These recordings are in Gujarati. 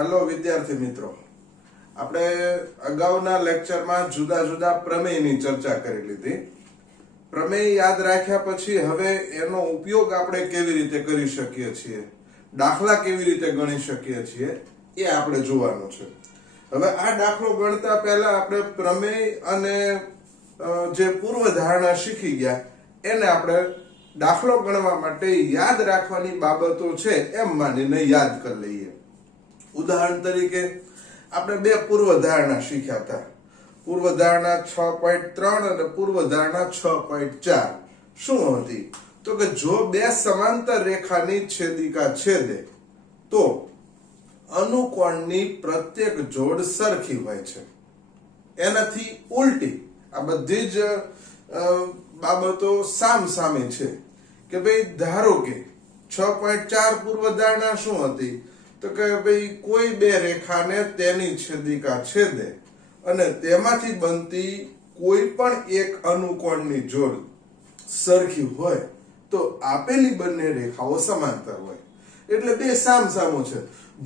હેલો વિદ્યાર્થી મિત્રો, આપણે અગાઉના લેક્ચરમાં જુદા જુદા પ્રમેયની ચર્ચા કરી લીધી. પ્રમેય યાદ રાખ્યા પછી હવે એનો ઉપયોગ આપણે કેવી રીતે કરી શકીએ છીએ, દાખલા કેવી રીતે ગણી શકીએ છીએ એ આપણે જોવાનું છે. હવે આ દાખલો ગણતા પહેલા આપણે પ્રમેય અને જે પૂર્વધારણા શીખી ગયા એને આપણે દાખલો ગણવા માટે યાદ રાખવાની બાબતો છે એમ માનીને યાદ કરી લઈએ. ઉદાહરણ તરીકે આપણે બે પૂર્વધારણા શીખ્યા હતા. પૂર્વધારણા 6.3 અને પૂર્વધારણા 6.4 શું હતી? તો કે જો બે સમાંતર રેખાની છેદિકા છેદે તો અનુકોણની પ્રત્યેક જોડ સરખી હોય છે. એનાથી ઉલટી આ બધી જ બાબતો સામસામે છે કે ભાઈ ધારો કે 6.4 પૂર્વધારણા શું હતી? તો કે ભાઈ કોઈ બે રેખાને તેની છેદિકા છેદે અને તેમાંથી બનતી કોઈ પણ એક અનુકોણની જોડ સરખી હોય તો આપેલી બંને રેખાઓ સમાંતર હોય. એટલે બે સામસામો છે.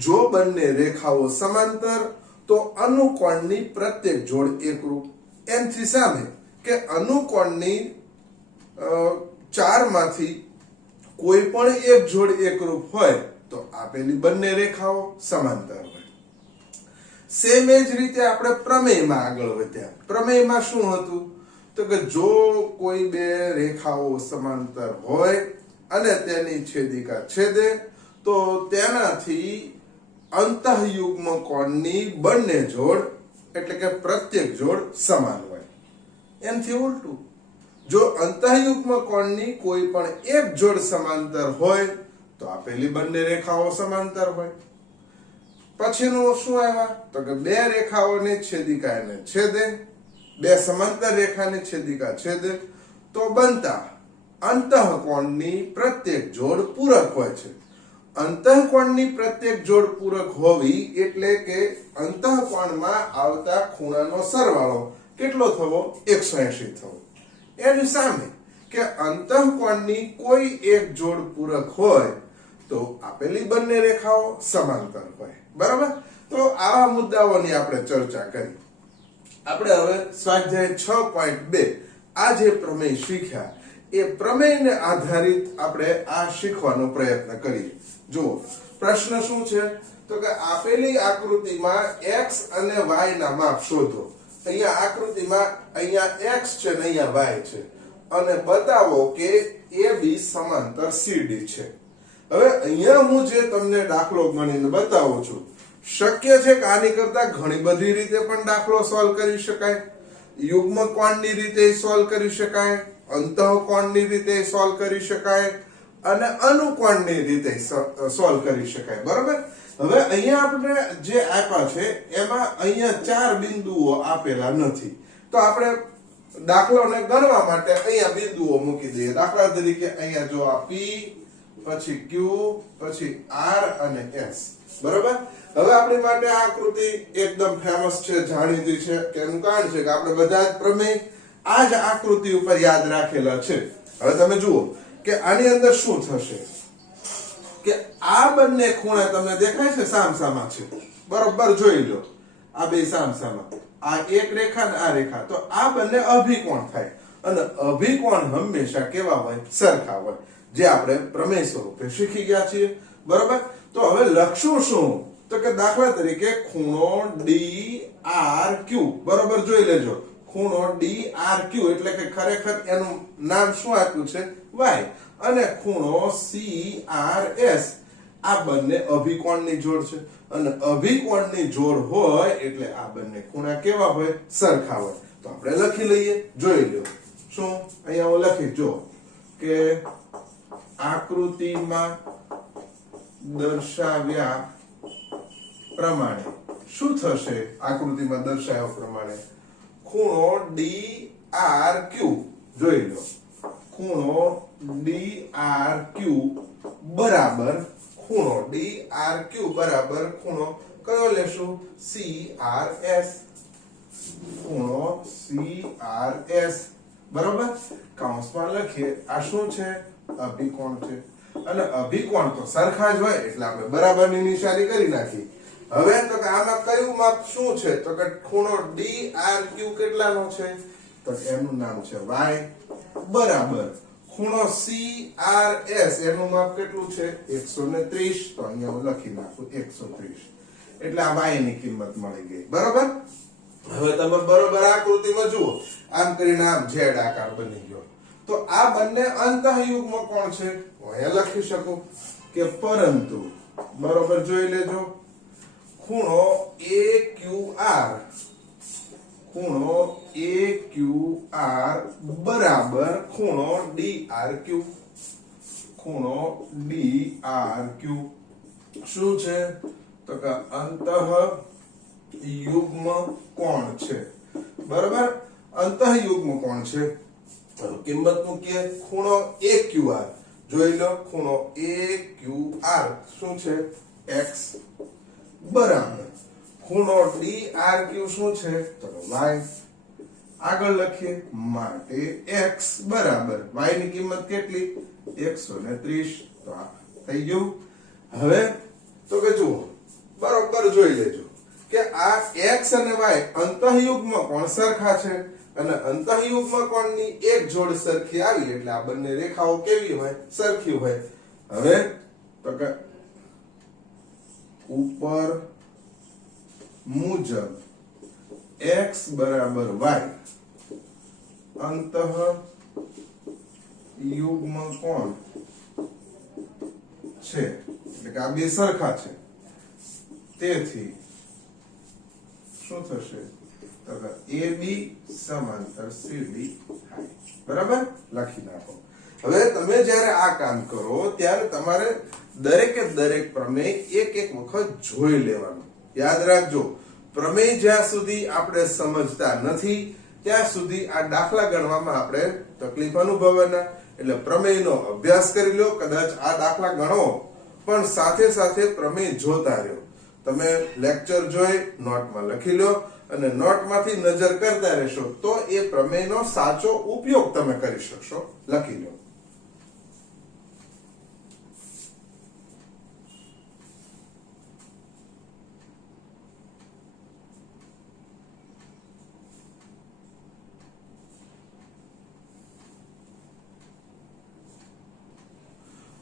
જો બંને રેખાઓ સમાંતર તો અનુકોણની પ્રત્યેક જોડ એકરૂપ. એનથી સામે કે અનુકોણની ચારમાંથી કોઈ પણ એક જોડ એકરૂપ હોય તો આપેલી બંને રેખાઓ સમાંતર હોય. સેમ એ જ રીતે આપણે પ્રમેયમાં આગળ વધ્યા. પ્રમેયમાં શું હતું? તો કે જો કોઈ બે રેખાઓ સમાંતર હોય અને તેની છેદિકા છેદે તો તેનાથી અંતઃયુગ્મ કોણની બંને જોડ એટલે કે પ્રત્યેક જોડ સમાન હોય. એનાથી ઉલટું, જો અંતઃયુગ્મ કોણની કોઈ પણ એક જોડ સમાંતર હોય તો આપેલી બંને રેખાઓ સમાંતર હોય. પછીનું શું આવ્યા? તો કે બે રેખાઓની છેદિકા એને છેદે, બે સમાંતર રેખાની છેદિકા છેદે તો બનતા અંતઃકોણની પ્રત્યેક જોડ પૂરક હોય છે. અંતઃકોણની પ્રત્યેક જોડ પૂરક હોવી એટલે કે અંતઃકોણમાં આવતા ખૂણાનો સરવાળો કેટલો થવો? 180 થવો. એની સામે કે અંતઃકોણની કોઈ એક જોડ પૂરક હોય તો આપેલી બંને રેખાઓ સમાંતર હોય. બરાબર? તો આવા મુદ્દાઓની આપણે ચર્ચા કરી. આપણે હવે સ્વાધ્યાય 6.2 આ જે પ્રમેય શીખ્યા એ પ્રમેયને આધારિત આપણે આ શીખવાનો પ્રયત્ન કરીએ. જુઓ પ્રશ્ન શું છે? તો કે આપેલી આકૃતિમાં x અને y ના માપ શોધો. અહીંયા આકૃતિમાં અહીંયા x છે ને અહીંયા y છે અને બતાવો કે AB સમાંતર CD છે. હવે અહીંયા હું જે તમને દાખલો ગણીને બતાવું છું, શક્ય છે કે આની કરતા ઘણી બધી રીતે પણ દાખલો સોલ્વ કરી શકાય. યુગ્મ કોણની રીતે સોલ્વ કરી શકાય, અંતઃકોણની રીતે સોલ્વ કરી શકાય અને અનુકોણની રીતે સોલ્વ કરી શકાય. બરોબર? હવે અહીંયા આપણે જે આપ્યા છે એમાં અહીંયા ચાર બિંદુઓ આપેલા નથી, તો આપણે દાખલોને ગણવા માટે અહીંયા બિંદુઓ મૂકી દઈએ. દાખલા તરીકે અહીંયા જો આ P, પછી Q, પછી R અને S. બરોબર? હવે આપણી માટે આ આકૃતિ એકદમ ફેમસ છે, જાણીતી છે. તેનું કારણ છે કે આપણે બધા જ પ્રમેય આ જ આકૃતિ ઉપર યાદ રાખેલા છે. હવે તમે જુઓ કે આની અંદર શું થશે કે આ બંને ખૂણા તમને દેખાય છે સામસામા છે. બરોબર જોઈ લો, આ બે સામસામા, આ એક રેખા ને આ રેખા, તો આ બંને અભિકોણ થાય અને અભિકોણ હંમેશા કેવા હોય? સરખા હોય, જે આપણે પ્રમેય સ્વરૂપે શીખી ગયા છીએ. બરોબર? તો હવે લખશું શું? તો કે દાખલા તરીકે ખૂણો DRQ. બરોબર જોઈ લેજો, ખૂણો DRQ એટલે કે ખરેખર એનું નામ શું આપ્યું છે? y. અને ખૂણો CRS આ બંને અભિકોણની જોડ છે અને અભિકોણની જોડ હોય એટલે આ બંને ખૂણા કેવા હોય? સરખા હોય. તો આપણે લખી લઈએ, જોઈ લો. શું અહીંયા હું લખી જો કે આકૃતિમાં દર્શાવ્યા પ્રમાણે શું થશે? આકૃતિમાં દર્શાવ્યા પ્રમાણે ખૂણો DRQ જોઈ લો, ખૂણો DRQ બરાબર ખૂણો DRQ બરાબર ખૂણો કયો લેશું? CRS. ખૂણો CRS. બરોબર? કૌંસમાં લખીએ, આ શું છે? અભિકોણ છે અને અભિકોણ તો સરખા જ હોય એટલે આપણે બરાબરની નિશાની કરી નાખી. હવે તો કે આમાં કયું માપ શું છે તો કે ખૂણો DRQ કેટલાનો છે તો એનું નામ છે y બરાબર ખૂણો CRS એનું માપ કેટલું છે 130 તો અહીંયા હું લખી નાખું 130 એટલે આ y ની કિંમત મળી ગઈ બરાબર હવે તમે બરોબર આકૃતિમાં જુઓ આમ કરીને આમ z આકાર બની ગયો તો આ બંને અંતઃયુગ્મ કોણ છે હું અહીંયા લખી શકું કે પરંતુ બરોબર જોઈ લેજો ખૂણો AQR બરાબર ખૂણો DRQ શું છે તો કે અંતઃયુગ્મ કોણ છે બરાબર અંતઃયુગ્મ કોણ છે કિંમત મૂકીએ ખૂણો AQR જોઈ લો ખૂણો AQR શું છે x બરાબર ખૂણો DRQ શું છે તો y આગળ લખીએ માટે x બરાબર y ની કિંમત કેટલી 130 તો આ થઈ ગયું હવે તો કે જુઓ બરોબર જોઈ લેજો કે આ x અને y અંતઃયુગ્મ કોણ સરખા છે અને અંતઃયુગ્મ કોણની એક જોડ સરખી આવી એટલે આ બંને રેખાઓ કેવી હોય સરખી હોય હવે તો કે ઉપર મુજબ x બરાબર y અંતઃયુગ્મ કોણ છે એટલે કે આ બે સરખા છે તેથી શું થશે તો કે AB સમાંતર CD થાય બરાબર લખી નાખો હવે તમે જ્યારે આ કામ કરો ત્યારે તમારે દરેકે દરેક પ્રમેય એક એક વખત જોઈ લેવાનું યાદ રાખજો પ્રમેય જ્યાં સુધી આપણે સમજતા નથી ત્યાં સુધી આ દાખલા ગણવામાં આપણે તકલીફ અનુભવવાના એટલે પ્રમેયનો અભ્યાસ કરી લો કદાચ આ દાખલા ગણો પણ સાથે સાથે પ્રમેય જોતા રહ્યો તમે લેક્ચર જોઈ નોટમાં લખી લો અને નોટમાંથી નજર કરતા રહેશો તો એ પ્રમેયનો સાચો ઉપયોગ તમે કરી શકશો લખી લો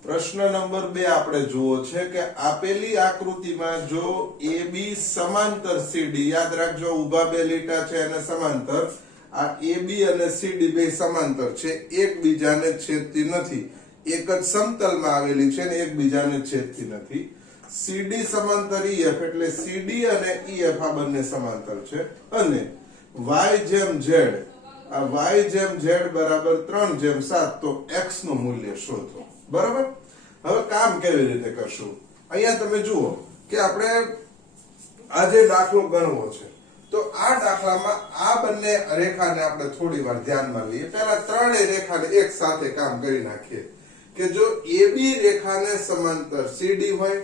પ્રશ્ન નંબર 2 આપણે જુઓ છે કે આપેલી આકૃતિમાં જો AB સમાંતર CD યાદ રાખજો ઊભા બે લીટા છે અને સમાંતર આ AB અને CD બે સમાંતર છે એકબીજાને છેદતી નથી એક જ સમતલમાં આવેલી છે અને એકબીજાને છેદતી નથી CD સમાંતર EF એટલે CD અને EF આ બંને સમાંતર છે અને y જેમ z આ y જેમ z બરાબર 3/7 તો x નું મૂલ્ય શોધો બરાબર હવે કામ કેવી રીતે કરશું અહીંયા તમે જુઓ કે આપણે આ જે દાખલો ગણવો છે તો આ દાખલામાં આ બંને રેખાને આપણે થોડી વાર ધ્યાનમાં લઈએ પહેલા ત્રણેય રેખાને એક સાથે કામ કરી નાખીએ કે જો AB રેખાને સમાંતર CD હોય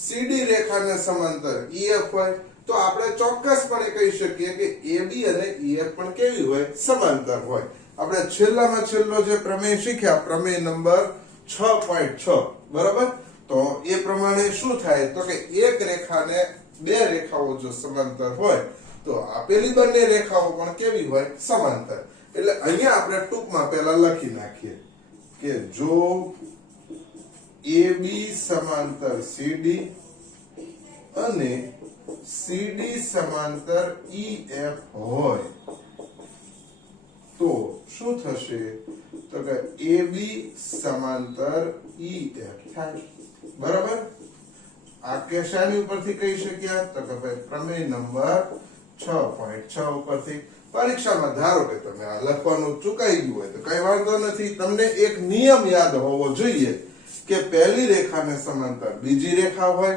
CD રેખાને સમાંતર EF હોય તો આપણે ચોક્કસપણે કહી શકીએ કે AB અને EF પણ કેવી હોય સમાંતર હોય આપણે છેલ્લામાં છેલ્લો જે પ્રમેય શીખ્યા પ્રમેય નંબર 6.6 બરાબર તો એ પ્રમાણે શું થાય તો કે એક રેખાને બે રેખાઓ જો સમાંતર હોય તો આપેલી બંને રેખાઓ પણ કેવી હોય સમાંતર એટલે અહીંયા આપણે ટૂંકમાં પહેલા લખી નાખીએ કે જો AB સમાંતર CD અને CD સમાંતર EF હોય તો શું થશે તો કે AB સમાંતર EF થાય બરાબર આ કેશાની ઉપરથી કહી શક્યા તો કે ભાઈ પ્રમેય નંબર 6.6 ઉપરથી પરીક્ષામાં ધારો કે તમે આ લખવાનું ચૂકાઈ ગયું હોય તો કઈ વાંધો નથી તમને એક નિયમ યાદ હોવો જોઈએ કે પહેલી રેખાને સમાંતર બીજી રેખા હોય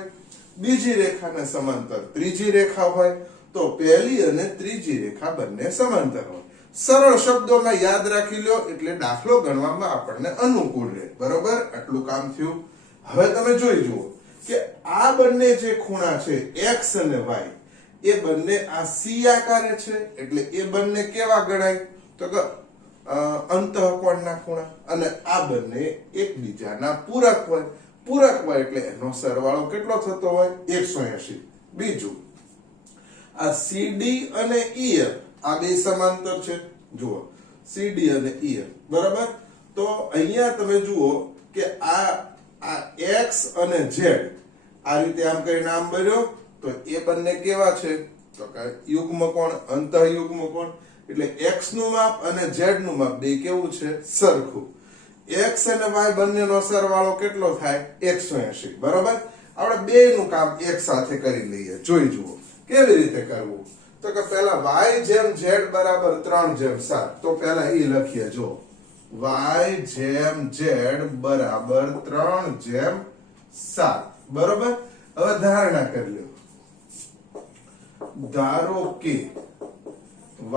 બીજી રેખાને સમાંતર ત્રીજી રેખા હોય તો પહેલી અને ત્રીજી રેખા બંને સમાંતર હોય સરળ શબ્દોમાં યાદ રાખી લો એટલે દાખલો ગણવામાં આપણને અનુકૂળ રહે બરોબર આટલું કામ થયું હવે તમે જોઈ જુઓ કે આ બંને જે ખૂણા છે x અને y એ બંને આ C આકારે છે એટલે એ બંને કેવા ગણાય તો કે અંતઃકોણના ખૂણા અને આ બંને એકબીજાના પૂરક હોય એટલે એનો સરવાળો કેટલો થતો હોય 180 બીજું આ CD અને EF આ બે સમાંતર છે. જુઓ CD અને EF બરાબર. તો અહીંયા તમે જુઓ કે આ x અને z આ રીતે આમ કરીને આમ બન્યો તો એ બંને કેવા છે તો કે યુગ્મકોણ અંતઃયુગ્મકોણ. એટલે x નું માપ અને z નું માપ બે કેવું છે સરખું. x અને y બંનેનો સરવાળો કેટલો થાય 180 બરાબર. આપણે બેયનું કામ એક સાથે કરી લઈએ. જોઈ જુઓ કેવી રીતે કરવું. તો કે પહેલા y જેમ z બરાબર 3/7. તો પહેલા એ લખીએ. જો y જેમ z બરાબર 3/7 બરાબર. હવે ધારણા કરી લો. ધારો કે y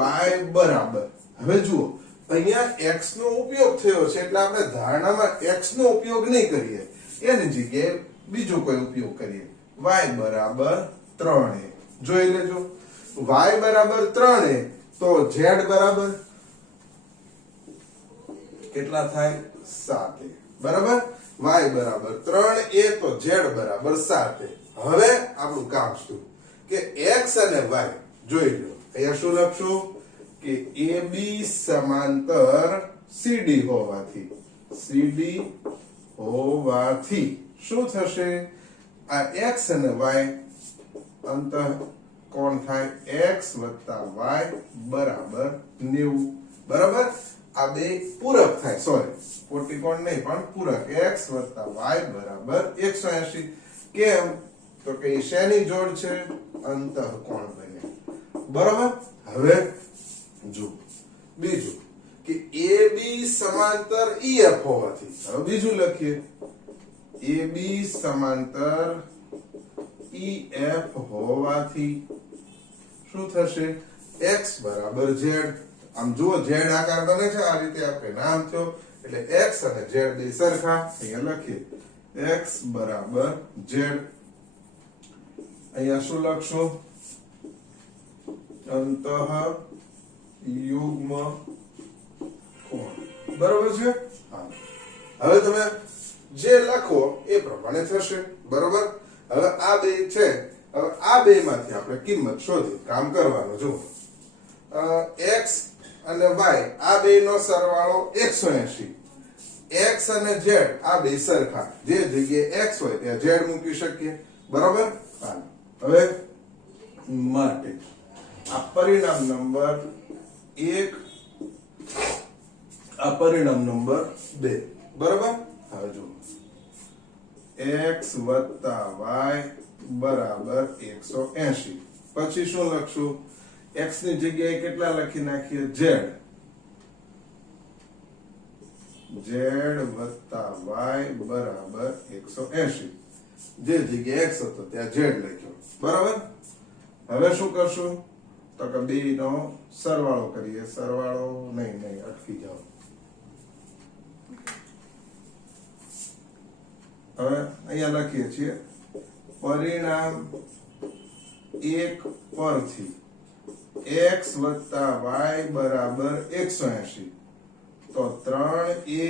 બરાબર, હવે જુઓ અહીંયા x નો ઉપયોગ થયો છે એટલે આપણે ધારણામાં x નો ઉપયોગ નહીં કરીએ, એની જગ્યાએ બીજો કોઈ ઉપયોગ કરીએ. y બરાબર 3a. જોઈ લેજો y બરાબર 3a તો z બરાબર કેટલા થાય 7a બરાબર. y બરાબર 3a તો z બરાબર 7a. હવે આપણું કામ શું કે x અને y જોઈ લો. અહીંયા શું લખશું કે AB સમાંતર CD હોવાથી શું થશે આ x અને y અંતઃ કોણ થાય x y બરાબર 90 બરાબર. આ બે પૂરક થાય. સોરી કોટી કોણ નહીં પણ પૂરક. x y બરાબર 180. કેમ તો કે શેની જોડ છે અંતઃ કોણ બને બરાબર. હવે જો બીજું કે AB સમાંતર EF હોવાથી હવે બીજું લખીએ. AB સમાંતર EF હોવાથી શું થશે x બરાબર z. આમ જુઓ z આકાર બને છે આ રીતે. આપણે નામ થયો એટલે x અને z બે સરખા. અહીંયા લખીએ x બરાબર z. અહીંયા શું લખશું અંતઃ યુગ્મ કોણ બરાબર છે. હા હવે તમે જે લખો એ પ્રમાણે થશે બરાબર. હવે આ બે છે. હવે આ બે માંથી આપણે કિંમત શોધી કામ કરવાનું. જો x અને y આ બે નો સરવાળો 180. x અને z આ બે સરખા. જે જગ્યાએ x હોય ત્યાં z મૂકી શકીએ બરાબર. હા હવે માટે આ પરિણામ નંબર 1 આ પરિણામ નંબર 2 બરાબર. હવે જો x y બરાબર 180. પછી શું લખશું x ની જગ્યાએ કેટલા લખી નાખીએ z y બરાબર 180. જે જગ્યાએ x હતો ત્યાં z લખ્યો બરાબર. હવે શું કરશું તો કે બે નો સરવાળો કરીએ. સરવાળો નહીં અટકી જાઓ. હવે અહીંયા લખીએ છીએ પરિણામ 1 પરથી x y બરાબર 180 તો 3a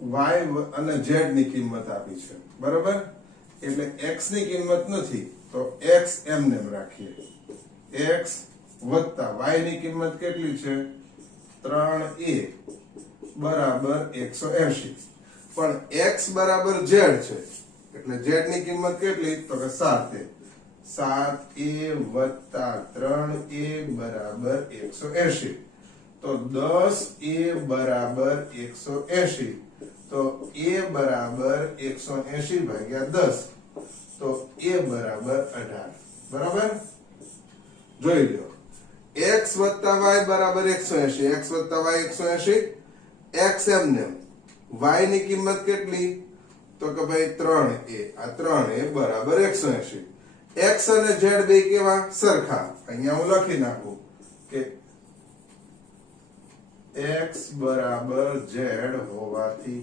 y અને z ની કિંમત આપી છે બરાબર. એટલે x ની કિંમત નથી તો x એમને રાખીએ. x y ની કિંમત કેટલી છે 3a બરાબર 180. પણ x બરાબર z છે એટલે z ની કિંમત કેટલી તો કે 7a. 7a 3a બરાબર 180. તો 10a બરાબર 180. તો a બરાબર 180 ભાગ્યા 10 તો a બરાબર 18 બરાબર. જોઈ લો x y બરાબર 180. x y 180. x એમને y ની કિંમત કેટલી તો કે ભાઈ 3a. આ 3a બરાબર 180. x અને z બે કેવા સરખા. અહીંયા હું લખી નાખું કે x બરાબર z હોવાથી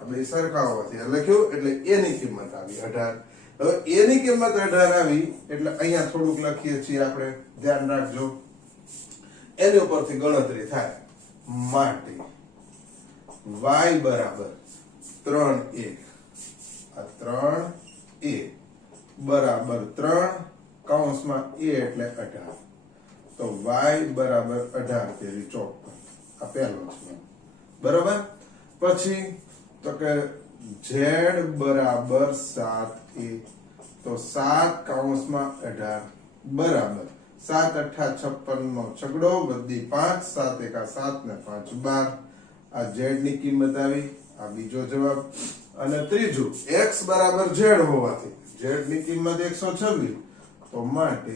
આ બે સરખા હોવાથી લખ્યું એટલે a ની કિંમત આવી 18. હવે a ની કિંમત 18 આવી એટલે અહીંયા થોડુંક લખીએ છીએ આપણે. ધ્યાન રાખજો એની ઉપરથી ગણતરી થાય. માટે y બરાબર 3a આ 3a બરાબર 3 કૌંસમાં a એટલે 18 તો y બરાબર 18 તેરી 54 આ પહેલો છે બરાબર પછી તો કે z બરાબર 7a તો 7 કૌંસમાં 18 બરાબર 7 8 56 નો છગડો વધી 5 7 1 7 ને 5 12 આ z ની કિંમત આવી આ બીજો જવાબ અને ત્રીજું x બરાબર z હોવાથી z ની કિંમત 126 તો માટે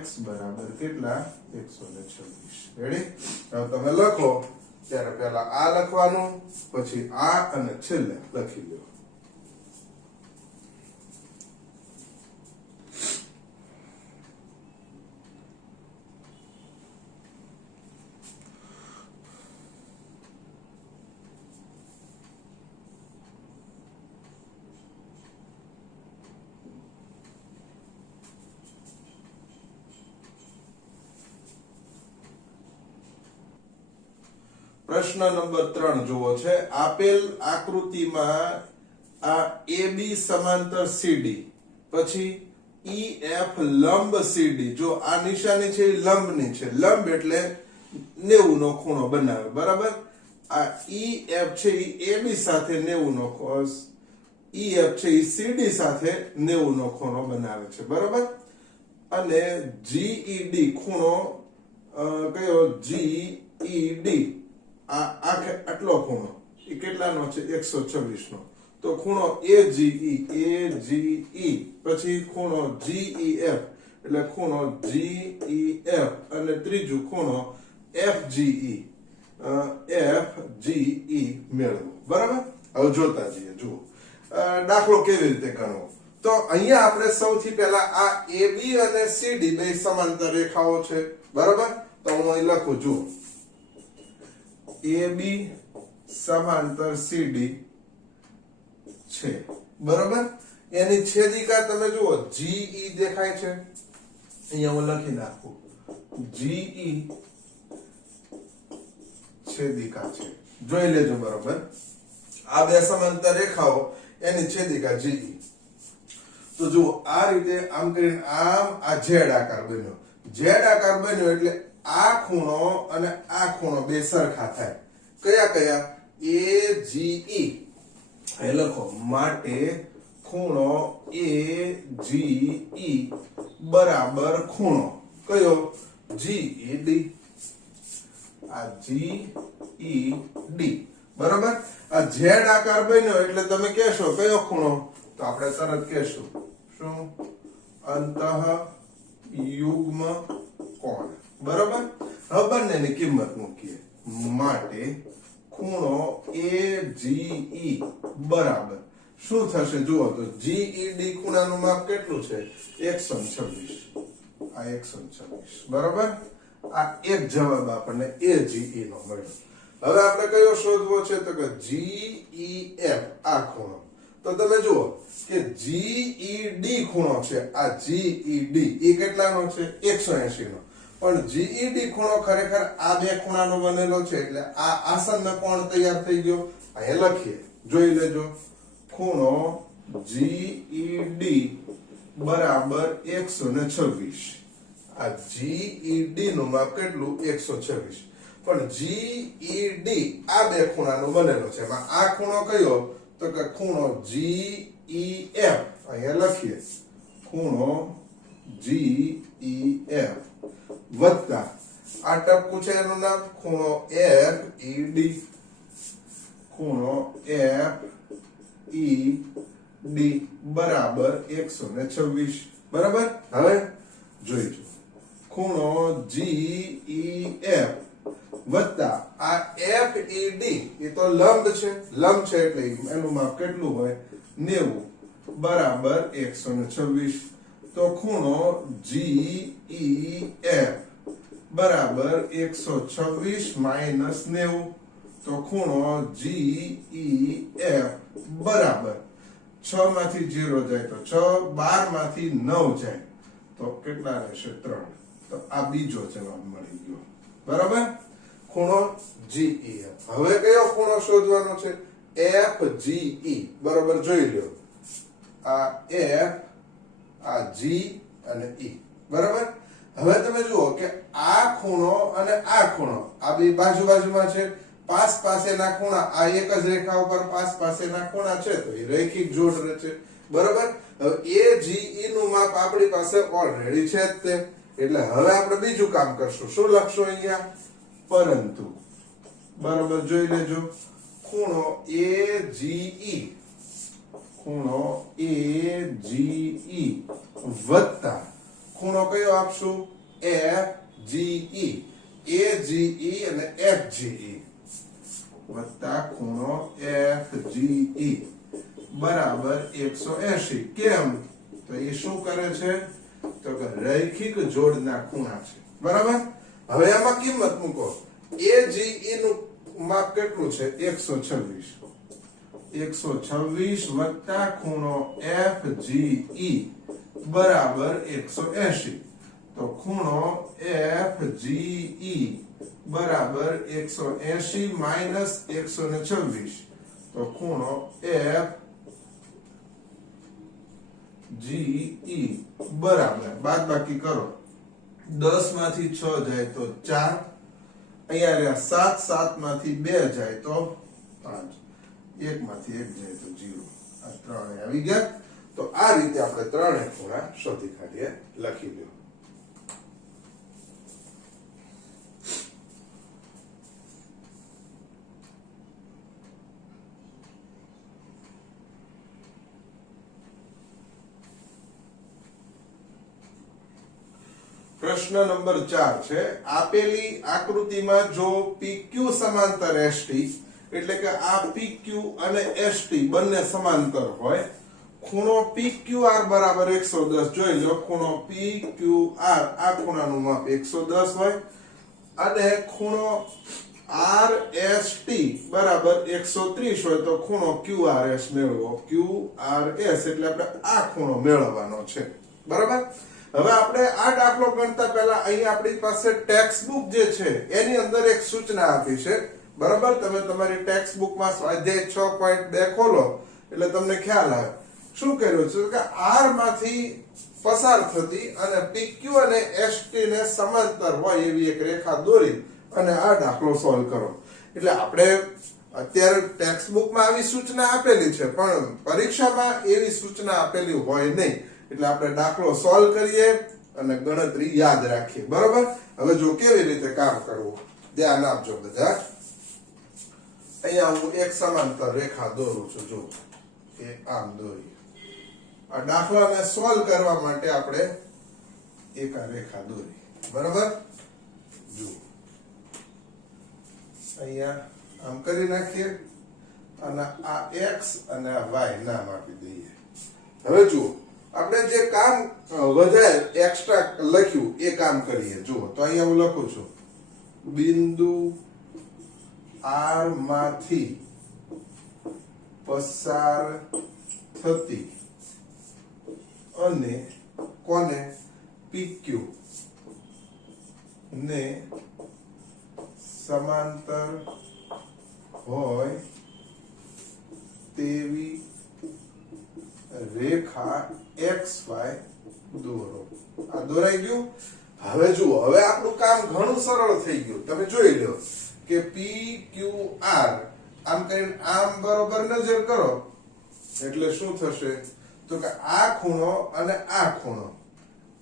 x બરાબર કેટલા 126 રેડી હવે તમે લખો ત્યારે પહેલા આ લખવાનું પછી આ અને છેલ્લે લખી લો પ્રશ્ન નંબર 3 જુઓ છે આપેલ આકૃતિમાં આ AB સમાંતર CD પછી EF લંબ CD જો આ નિશાની છે એ લંબની છે લંબ એટલે 90 નો ખૂણો બનાવે બરાબર આ EF છે એ AB સાથે 90 નો કોસ EF છે એ CD સાથે 90 નો ખૂણો બનાવે છે બરાબર અને GED ખૂણો કયો GED આ આટલો ખૂણો એ કેટલાનો છે 126 નો તો ખૂણો AGE પછી ખૂણો GEF એટલે ખૂણો GEF અને ત્રીજું ખૂણો FGE મેળવો બરાબર હવે જોતા જઈએ જુઓ દાખલો કેવી રીતે ગણવો તો અહીંયા આપણે સૌથી પહેલા આ AB અને CD બે સમાંતર રેખાઓ છે બરાબર તો હું અહીં લખું જુઓ AB સમાંતર CD છે બરાબર એની છેદિકા તમે જુઓ GE દેખાય છે અહીંયા હું લખી નાખું GE છેદિકા છે જોઈ લેજો બરાબર આ બે સમાંતર રેખાઓ એની છેદિકા GE તો જુઓ આ રીતે આમ કરીને આમ આ Z આકાર બન્યો Z આકાર બન્યો એટલે આ ખૂણો અને આ ખૂણો બે સરખા થાય કયા કયા AGE એ લખો માટે ખૂણો AGE બરાબર ખૂણો કયો GED આ GED બરાબર આ Z આકાર બન્યો એટલે તમે કહેશો કયો ખૂણો તો આપણે તરત કહેશું શું અંતઃ યુગ્મ કોણ બરાબર હવે બંનેની કિંમત મૂકીએ માટે ખૂણો AGE બરાબર શું થશે જુઓ તો GED ખૂણાનું માપ કેટલું છે 126 આ 126 બરાબર આ એક જવાબ આપણને AGE નો મળ્યો હવે આપણે કયો શોધવો છે તો કે GEF આ ખૂણો તો તમે જુઓ કે GED ખૂણો છે આ GED એ કેટલાનો છે 180 નો પણ GED ખૂણો ખરેખર આ બે ખૂણાનો બનેલો છે એટલે આ આસન્ન કોણ તૈયાર થઈ ગયો અહીંયા લખીએ જોઈ લેજો ખૂણો GED બરાબર 126 આ GED નું માપ કેટલું 126 પણ GED આ બે ખૂણાનો બનેલો છે એમાં આ ખૂણો કયો તો કે ખૂણો GEF અહીંયા લખીએ ખૂણો GEF વત્તા આ ટપકું છે એનું નામ ખૂણો FED ખૂણો FED બરાબર 126 બરાબર હવે જોઈજો ખૂણો GEF વત્તા આ FED એ તો લંબ છે એટલે એનું માપ કેટલું હોય 90 બરાબર 126 તો ખૂણો GEF બરાબર 126 માઈનસ 90 તો ખૂણો GEF બરાબર 6 માંથી 0 જાય તો 6 12 માંથી 9 જાય તો કેટલા રહેશે 3 તો આ બીજો જવાબ મળી ગયો બરાબર ખૂણો GEF હવે કયો ખૂણો શોધવાનો છે FGE બરોબર જોઈ લ્યો આ F આ G અને E બરાબર હવે તમે જુઓ કે આ ખૂણો અને આ ખૂણો આ બે બાજુ બાજુમાં છે પાસ પાસેના ખૂણા આ એક જ રેખા ઉપર પાસ પાસેના ખૂણા છે તો એ રૈખિક જોડ રચે બરાબર હવે AGE નું માપ આપણી પાસે ઓલરેડી છે જ તે એટલે હવે આપણે બીજું કામ કરશું શું લખશું અહીંયા પરંતુ બરાબર જોઈ લેજો ખૂણો AGE વત્તા ખૂણો કયો આપશું FGE AGE અને FGE વત્તા ખૂણો FGE બરાબર 180 કેમ તો એ શું કરે છે તો કે રૈખિક જોડના ખૂણા છે બરાબર હવે આમાં કિંમત મૂકો AGE નું માપ કેટલું છે 126 વત્તા ખૂણો FGE બરાબર 180 તો ખૂણો FGE બરાબર 180 માઈનસ 126 તો ખૂણો FGE બરાબર બાદબાકી કરો 10 માંથી 6 જાય તો 4 અહીંયા રહ્યા 7 7 માંથી 2 જાય તો 5 1 માંથી 1 જાય તો 0 આ ત્રણે આવી ગયા તો આ રીતે આપણે ત્રણે ખૂણા શોધી કાઢીએ લખી લ્યો પ્રશ્ન નંબર 4 છે આપેલી આકૃતિમાં જો PQ સમાંતર ST એટલે કે આ PQ અને ST બંને સમાંતર હોય ખૂણો PQR બરાબર 110 જોઈ લો ખૂણો PQR આ ખૂણાનું માપ 110 હોય અને ખૂણો RST બરાબર 130 હોય તો ખૂણો QRS મેળવો QRS એટલે આપણે આ ખૂણો મેળવવાનો છે બરાબર હવે આપણે આ દાખલો ગણતા પહેલા અહીં આપણી પાસે ટેક્સ્ટ બુક જે છે એની અંદર એક સૂચના આપી છે બરાબર તમે તમારી ટેક્સ્ટ બુકમાં સ્વાધ્યાય 6.2 ખોલો એટલે તમને ખ્યાલ આવે શું કર્યું છે કે R માંથી પસાર થતી અને PQ અને ST ને સમાંતર હોય એવી એક રેખા દોરી અને આ દાખલો સોલ્વ કરો એટલે આપણે અત્યારે ટેક્સ્ટ બુકમાં આવી સૂચના આપેલી છે પણ પરીક્ષામાં એવી સૂચના આપેલી હોય નહીં એટલે આપણે દાખલો સોલ્વ કરીએ અને ગણતરી યાદ રાખીએ બરાબર હવે જો કેવી રીતે કામ કરવું ધ્યાન આપજો બધા અહીંયા હું એક સમાંતર રેખા દોરું છું જો એ આમ દોરી આ દાખલાને સોલ્વ કરવા માટે આપણે એક આ રેખા દોરી બરાબર જો અહીંયા આમ કરી નાખીએ અને આ x અને આ y નામ આપી દઈએ હવે જુઓ આપણે જે કામ વધારે એક્સ્ટ્રા લખ્યું એ કામ કરીએ જુઓ તો અહીંયા હું લખું છું બિંદુ R માંથી પસાર થતી અને કોને PQ ને સમાંતર હોય તેવી રેખા XY દોરો આ દોરાઈ ગયું હવે જુઓ હવે આપણું કામ ઘણું સરળ થઈ ગયું તમે જોઈ લો કે PQR આમ કરીને આમ બરોબર નજર કરો એટલે શું થશે તો કે આ ખૂણો અને આ ખૂણો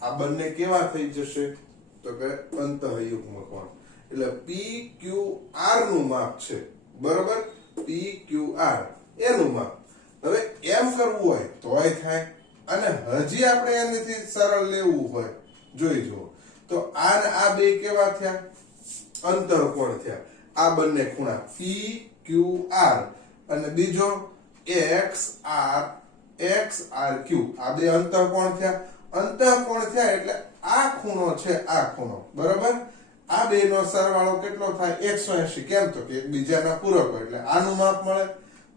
આ બંને કેવા થઈ જશે તો કે અંતઃયુગ્મ કોણ એટલે PQR નું માપ છે બરોબર PQR એનું માપ હવે એમ કરવું હોય તોય થાય અને હજી આપણે એનાથી સરળ લેવું હોય જોઈ જુઓ તો આ ને આ બે કેવા થયા અંતઃકોણ થયા આ બંને ખૂણા PQR અને બીજો XRQ આ બે અંતઃકોણ થયા એટલે આ ખૂણો છે આ ખૂણો બરાબર આ બે નો સરવાળો કેટલો થાય 180 કેમ તો કે એકબીજાના પૂરક હોય એટલે આનું માપ મળે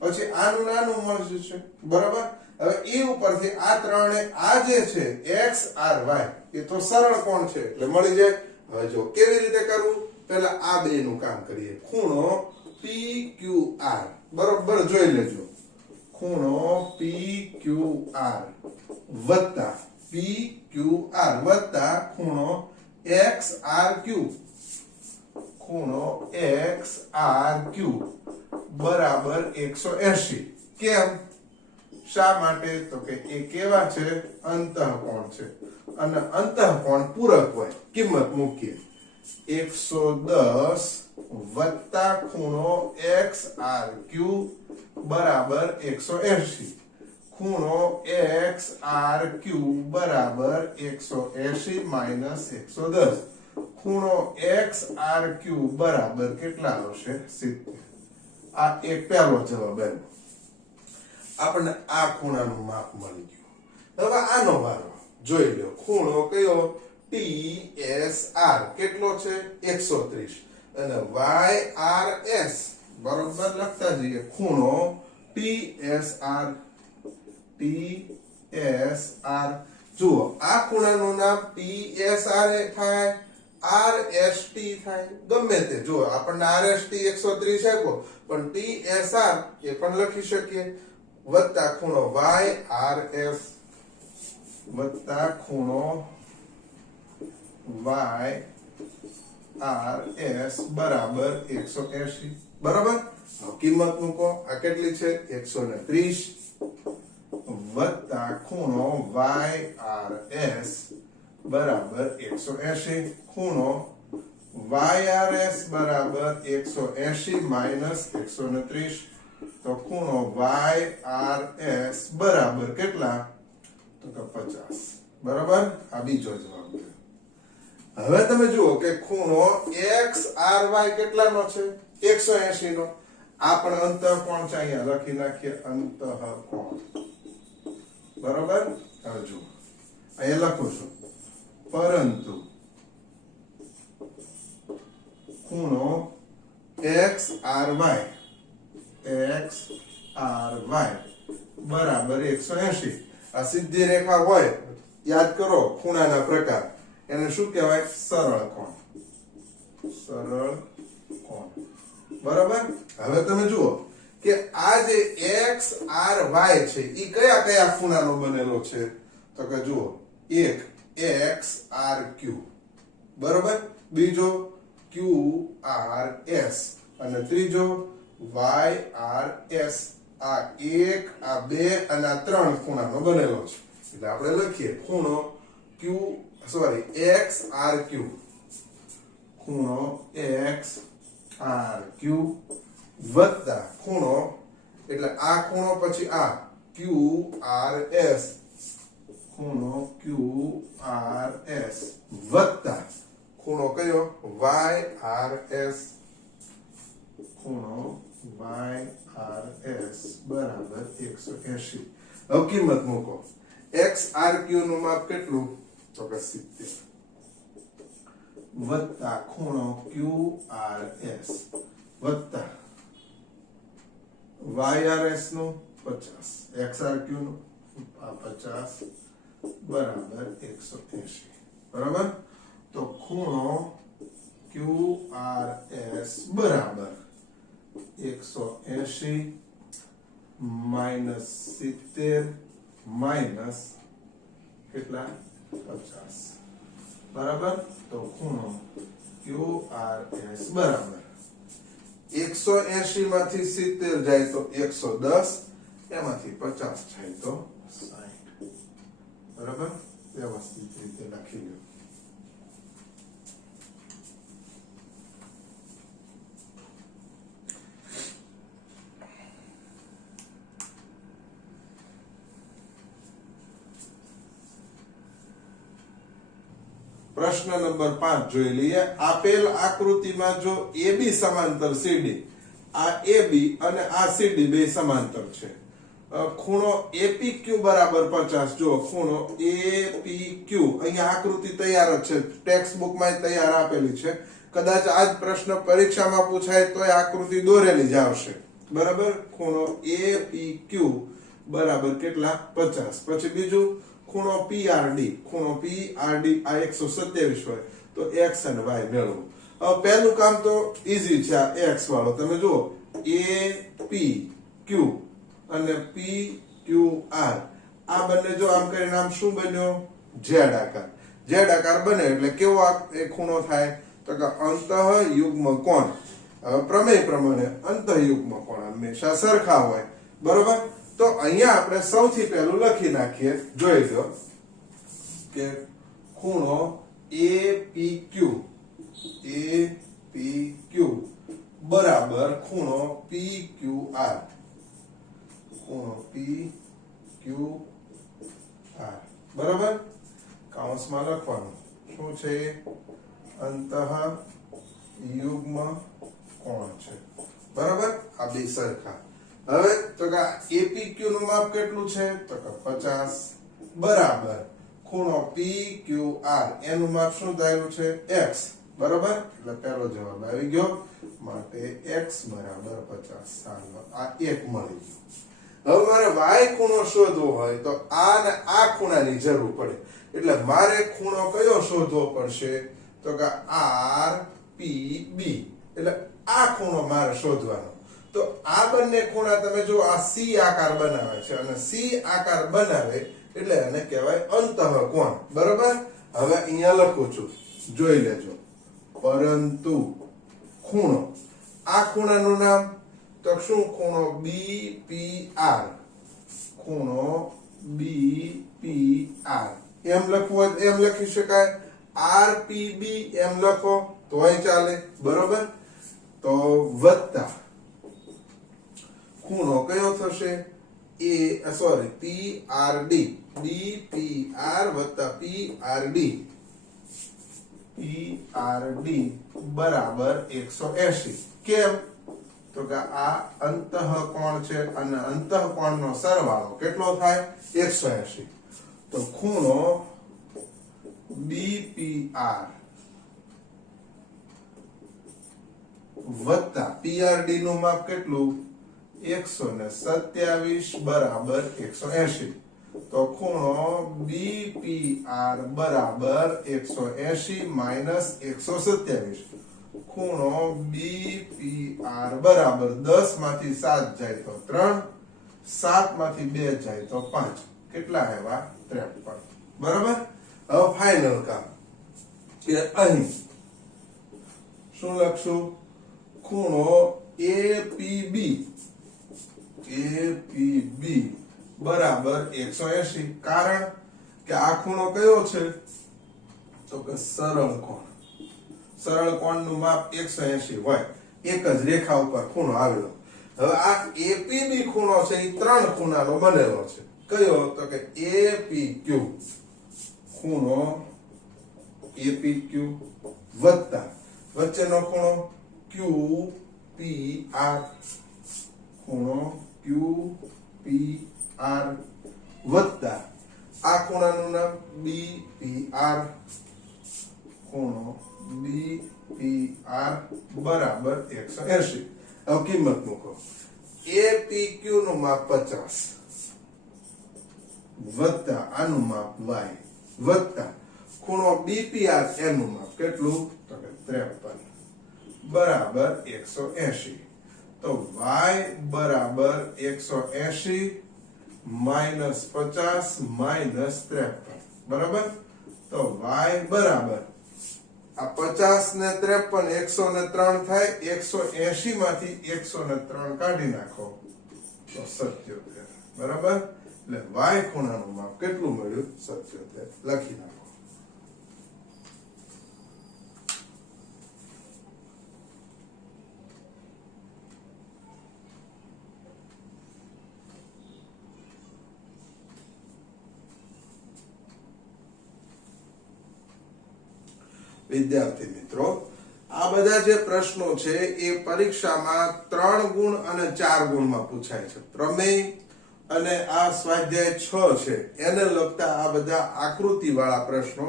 પછી આનું નાનું મળશે બરાબર હવે એ ઉપરથી આ ત્રણે આ જે છે XRY એ તો સરળ કોણ છે એટલે મળી જાય હવે જો કેવી રીતે કરવું પહેલા આ બે નું કામ કરીએ ખૂણો PQR બરોબર જોઈ લેજો ખૂણો PQR વત્તા PQR વત્તા ખૂણો XRQ ખૂણો XRQ બરાબર 180 કેમ શા માટે તો કે એ કેવા છે અંતઃકોણ છે અને અંતઃકોણ પૂરક હોય કિંમત મૂકીએ 110 વત્તા ખૂણો XRQ બરાબર 180 ખૂણો XRQ બરાબર 180 માઈનસ 110 ખૂણો XRQ બરાબર કેટલા આવશે 70 આ એક પહેલો જવાબ આવ્યો આપણને આ ખૂણાનું માપ મળી ગયું હવે આનો વારો જોઈ લો ખૂણો કયો TSR કેટલો છે 130 અને YRS બરોબર લખતા જઈએ ખૂણો TSR જુઓ આ ખૂણાનું નામ TSR થાય RST થાય ગમે તે જો આપણને RST 130 આપ્યો પણ TSR એ પણ લખી શકીએ વત્તા ખૂણો YRS વત્તા ખૂણો YRS બરાબર 180 બરાબર હવે કિંમત મૂકો આ કેટલી છે 130 વત્તા ખૂણો YRS બરાબર 180 ખૂણો YRS બરાબર 180 માઈનસ 130 તો ખૂણો YRS બરાબર કેટલા તો કે 50 બરાબર આ બીજો જવાબ છે હવે તમે જુઓ કે ખૂણો XRY કેટલાનો છે 180 નો આ પણ અંતઃકોણ છે અહીંયા લખી નાખીએ અંતઃકોણ બરાબર હવે જુઓ અહીંયા લખું છું પરંતુ ખૂણો XRY બરાબર 180 આ સીધી રેખા હોય યાદ કરો ખૂણાના પ્રકાર એને શું કહેવાય સરળ કોણ બરાબર હવે તમે જુઓ કે આ જે XRY છે ઈ કયા કયા ખૂણાનો બનેલો છે તો કે જુઓ એક XRQ બરાબર બીજો QRS અને ત્રીજો YRS આ એક આ બે અને આ ત્રણ ખૂણાનો બનેલો છે એટલે આપણે લખીએ ખૂણો XRQ ખૂણો XRQ વત્તા ખૂણો એટલે આ ખૂણો પછી આ QRS ખૂણો QRS વત્તા ખૂણો કયો YRS ખૂણો YRS બરાબર 180 હવે કિંમત મૂકો XRQ નું માપ કેટલું તો કે 70 વત્તા ખૂણો QRS વત્તા YRS નું 50 XRQ નું 50 બરાબર 180 બરાબર તો ખૂણો QRS બરાબર 180 માઈનસ 70 માઈનસ કેટલા 50 બરાબર તો ખૂણો QRS બરાબર 180 માંથી 70 જાય તો 110 એમાંથી 50 જાય તો 60 બરાબર વ્યવસ્થિત રીતે લખી લો પ્રશ્ન નંબર 5 જોઈ લઈએ આપેલ આકૃતિમાં જો AB સમાંતર CD આ AB અને આ CD બે સમાંતર છે ખૂણો APQ બરાબર 50 જો ખૂણો APQ અહીંયા આકૃતિ તૈયાર જ છે ટેક્સ્ટ બુકમાં તૈયાર આપેલી છે કદાચ આજ પ્રશ્ન પરીક્ષામાં પૂછાય તો આકૃતિ દોરેલી જ આવશે બરાબર ખૂણો APQ બરાબર કેટલા 50 પછી બીજું ખૂણો PRD આ 127 હોય તો x અને y મેળવો પહેલું કામ તો ઈઝી છે, આ x વાળો તમે જુઓ a p q અને p q r આ બંને જો આમ કરીને આમ શું બન્યો z આકાર. z આકાર બને એટલે કેવો એ ખૂણો થાય તો કે અંતઃયુગ્મ કોણ. હવે પ્રમેય પ્રમાણે અંતઃયુગ્મ કોણ હંમેશા સરખા હોય, બરોબર. તો અહીંયા આપણે સૌથી પહેલું લખી નાખીએ, જોઈ લો કે ખૂણો APQ બરાબર ખૂણો PQR. ખૂણો PQR બરાબર. કૌંસમાં લખવાનું શું છે, અંતઃયુગ્મ કોણ છે, બરાબર. આ બે સરખા. હવે તો કે APQ નું માપ કેટલું છે તો કે 50 બરાબર ખૂણો PQR એનું માપ શું ધાર્યું છે x, બરાબર. એટલે પહેલો જવાબ આવી ગયો, માટે x બરાબર 50. ચાલો આ એક મળી ગયું. હવે મારે y ખૂણો શોધવો હોય તો આ ને આ ખૂણાની જરૂર પડે, એટલે મારે ખૂણો કયો શોધવો પડશે તો કે RPB, એટલે આ ખૂણો મારે શોધવાનો. તો આ બંને ખૂણા તમે જો આ C આકાર બનાવે છે અને C આકાર બનાવે એટલે એને કહેવાય અંતઃકોણ, બરાબર. હવે અહીંયા લખું છું, જોઈ લેજો. પરંતુ ખૂણો, આ ખૂણાનું નામ તો શું, ખૂણો BPR. ખૂણો BPR એમ લખવું હોય એમ લખી શકાય, RPB એમ લખો તોય ચાલે, બરોબર. તો વત્તા ખૂણો કયો થશે PRD. BPR વત્તા PRD બરાબર 180. કેમ તો કે આ અંતઃકોણ છે અને અંતઃકોણનો સરવાળો કેટલો થાય 180. તો ખૂણો BPR વત્તા PRD નું માપ કેટલું 127 બરાબર 180. તો ખૂણો BPR બરાબર 180 માઈનસ 127. ખૂણો BPR બરાબર 10 માંથી 7 જાય તો 3, 7 માંથી 2 જાય તો 5. કેટલા આવ્યા 53, બરાબર. હવે ફાઇનલ કામ કે અહીં શું લખશું, ખૂણો APB બરાબર 180. કારણ કે આ ખૂણો કયો છે તો કે સરળ કોણ. સરળ કોણનું માપ 180 હોય, એક જ રેખા ઉપર ખૂણો આવેલો. હવે આ APB ખૂણો છે એ ત્રણ ખૂણાનો બનેલો છે. કયો તો કે APQ. ખૂણો APQ વત્તા વચ્ચેનો ખૂણો QPR. ખૂણો QPR વત્તા આ ખૂણાનું નામ BPR. ખૂણો BPR બરાબર 180. હવે કિંમત મૂકો. APQ નું માપ 50 વત્તા આનું માપ y વત્તા ખૂણો BPR એનું માપ કેટલું તો કે 53 બરાબર 180. તો y બરાબર 180 માઈનસ 50 માઈનસ 53, બરાબર. તો y બરાબર આ 50 ને 53 103 થાય. 180 માંથી 103 કાઢી નાખો તો 77, બરાબર. એટલે y ખૂણાનું માપ કેટલું મળ્યું 77 લખી નાખો. વિદ્યાર્થી મિત્રો, આ બધા જે પ્રશ્નો છે એ પરીક્ષામાં 3 ગુણ અને 4 ગુણમાં પૂછાય છે. પ્રમેય અને આ સ્વાધ્યાય 6 છે એને લગતા આ બધા આકૃતિ વાળા પ્રશ્નો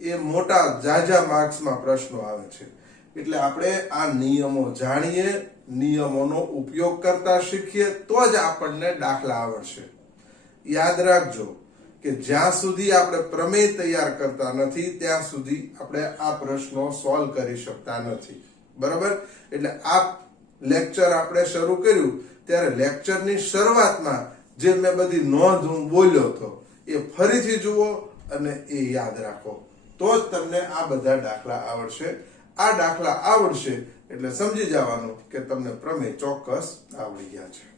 એ મોટા જાજા માર્ક્સમાં પ્રશ્નો આવે છે. એટલે આપણે આ નિયમો જાણીએ, નિયમોનો ઉપયોગ કરતા શીખીએ તો જ આપણને દાખલા આવડશે. યાદ રાખજો કે જ્યાં સુધી આપણે પ્રમેય તૈયાર કરતા નથી ત્યાં સુધી આપણે આ પ્રશ્નો સોલ્વ કરી શકતા નથી. બરાબર? એટલે આ લેક્ચર આપણે શરૂ કર્યું ત્યારે લેક્ચરની શરૂઆતમાં જે મેં બધી નોંધ હું બોલ્યો હતો એ ફરીથી જુઓ અને એ યાદ રાખો, તો જ તમને આ બધા દાખલા આવડશે. આ દાખલા આવડશે એટલે સમજી જવાનું કે તમને પ્રમેય ચોક્કસ આવડી ગયા છે.